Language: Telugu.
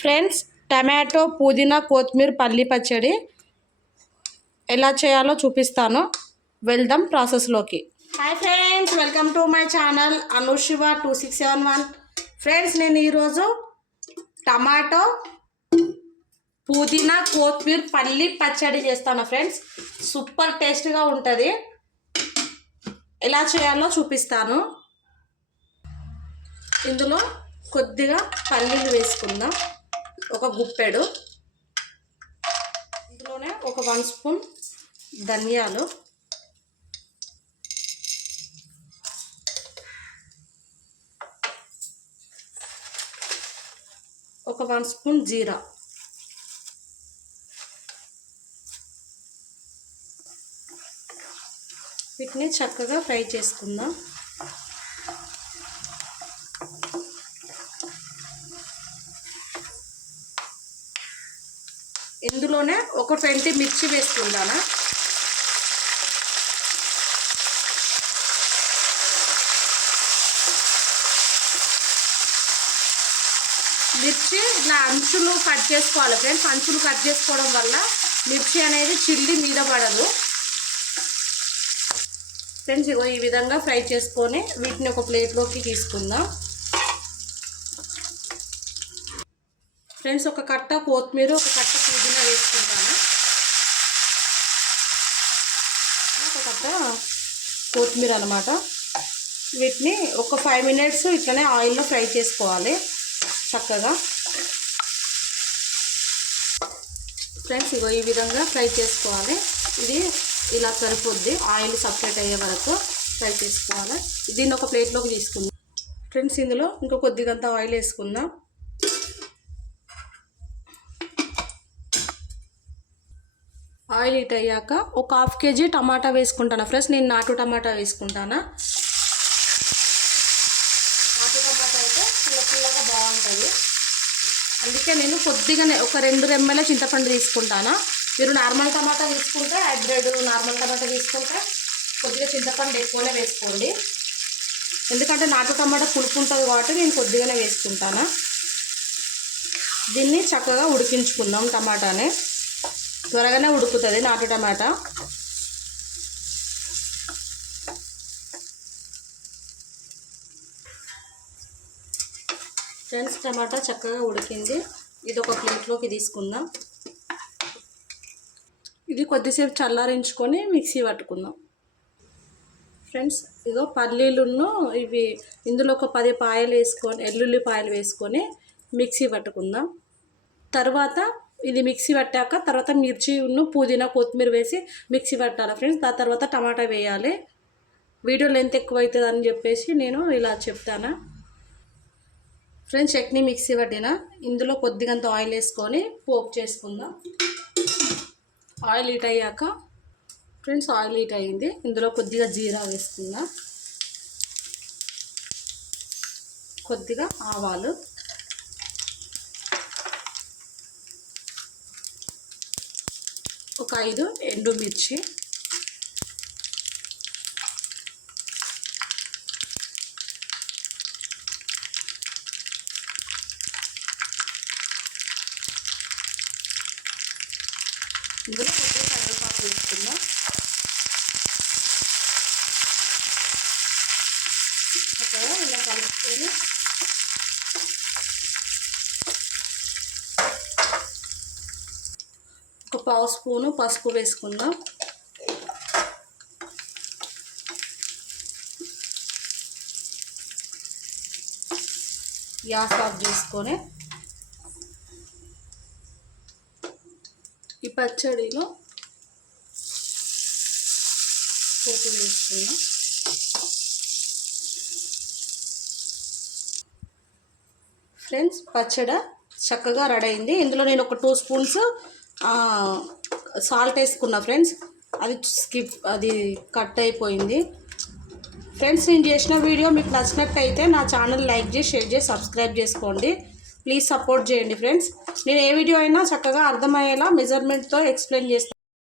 ఫ్రెండ్స్ టమాటో పుదీనా కొత్తిమీర పల్లి పచ్చడి ఎలా చేయాలో చూపిస్తాను. వెళ్దాం ప్రాసెస్లోకి hi friends welcome to my channel Anushiva two six seven one friends నేను ఈరోజు టమాటో పుదీనా కొత్తిమీర పల్లి పచ్చడి చేస్తాను ఫ్రెండ్స్ సూపర్ టేస్ట్గా ఉంటుంది. ఎలా చేయాలో చూపిస్తాను. ఇందులో కొద్దిగా పల్లీలు వేసుకుందాం. ఒక గుప్పెడు. ఇందులోనే ఒక వన్ స్పూన్ ధనియాలు. ఒక వన్ స్పూన్ జీరా. వీటిని చక్కగా ఫ్రై చేసుకుందాం. ఇందులోనే ఒక ట్వంటీ మిర్చి వేసుకుంటాను మిర్చి ఇట్లా అంచులు కట్ చేసుకోవాలి ఫ్రెండ్స్. అంచులు కట్ చేసుకోవడం వల్ల మిర్చి అనేది చిల్లి మీద పడదు. ఫ్రెండ్స్ ఇగో ఈ విధంగా ఫ్రై చేసుకొని వీటిని ఒక ప్లేట్లోకి తీసుకుందాం. ఫ్రెండ్స్ ఒక కట్ట కొత్తిమీర ఒక కట్ట వేసుకుంటాను. ఒక కట్ట కొత్తిమీర అనమాట వీటిని ఒక ఫైవ్ మినిట్స్ ఇట్లనే ఆయిల్లో ఫ్రై చేసుకోవాలి చక్కగా. ఫ్రెండ్స్ ఇగో ఈ విధంగా ఫ్రై చేసుకోవాలి. ఇది ఇలా సరిపోద్ది. ఆయిల్ సపరేట్ అయ్యే వరకు ఫ్రై చేసుకోవాలి. దీన్ని ఒక ప్లేట్లోకి తీసుకుందాం. ఫ్రెండ్స్ ఇందులో ఇంకా కొద్దిగంత ఆయిల్ వేసుకుందాం. ఆయిల్ హీట్ అయ్యాక ఒక హాఫ్ కేజీ టమాటా వేసుకుంటాను ఫ్రెండ్స్? నేను నాటు టమాటా వేసుకుంటానా? నాటు టమాటా అయితే పుల్ల పుల్లగా బాగుంటుంది. అందుకే నేను కొద్దిగానే ఒక రెండు రెమ్మల చింతపండు తీసుకుంటాను. మీరు నార్మల్ టమాటా తీసుకుంటే హైబ్రిడ్ నార్మల్ టమాటా తీసుకుంటే కొద్దిగా చింతపండు ఎక్కువనే వేసుకోండి. ఎందుకంటే నాటు టమాటా పులుపు ఉంటుంది కాబట్టి నేను కొద్దిగానే వేసుకుంటాను. దీన్ని చక్కగా ఉడికించుకుందాం టమాటాని. త్వరగానే ఉడుకుతుంది నాటు టమాటా. ఫ్రెండ్స్ టమాటా చక్కగా ఉడికింది. ఇది ఒక ప్లేట్లోకి తీసుకుందాం. ఇది కొద్దిసేపు చల్లారించుకొని మిక్సీ పట్టుకుందాం. ఫ్రెండ్స్ ఇదో పల్లీలును ఇవి ఇందులో ఒక పది పాయలు వేసుకొని ఎల్లుల్లి పాయలు వేసుకొని మిక్సీ పట్టుకుందాం. తర్వాత ఇది మిక్సీ పట్టాక తర్వాత మిర్చిను పుదీనా కొత్తిమీర వేసి మిక్సీ పట్టాలి ఫ్రెండ్స్. దాని తర్వాత టమాటా వేయాలి. వీడియో లెంత్ ఎక్కువ అవుతుంది అని చెప్పేసి నేను ఇలా చెప్తాను. ఫ్రెండ్స్ చట్నీ మిక్సీ పట్టిన. ఇందులో కొద్దిగంత ఆయిల్ వేసుకొని పోపు చేసుకుందాం. ఆయిల్ హీట్ అయ్యాక ఫ్రెండ్స్ ఆయిల్ హీట్ అయ్యింది. ఇందులో కొద్దిగా జీరా వేసుకుందాం. కొద్దిగా ఆవాలు. ఒక ఐదు ఎండుమిర్చి. ఇందులో కొద్దిగా కరివేపాకు వేసుకుందాం. చక్కగా ఇలా కలుపుకొని పావు స్పూను పసుపు వేసుకుందాం. గ్యాస్ ఆఫ్ చేసుకొని ఈ పచ్చడిలో పోపు వేసుకుందాం. ఫ్రెండ్స్ పచ్చడి చక్కగా రెడీ అయింది. ఇందులో నేను ఒక టూ స్పూన్స్ సాల్ట్ వేసుకున్నా ఫ్రెండ్స్ అది స్కిప్ అది కట్ అయిపోయింది. ఫ్రెండ్స్ నేను చేసిన వీడియో మీకు నచ్చినట్టయితే నా ఛానల్ లైక్ చేసి షేర్ చేసి సబ్స్క్రైబ్ చేసుకోండి. ప్లీజ్ సపోర్ట్ చేయండి ఫ్రెండ్స్. నేను ఏ వీడియో అయినా చక్కగా అర్థమయ్యేలా మెజర్మెంట్తో ఎక్స్ప్లెయిన్ చేస్తాను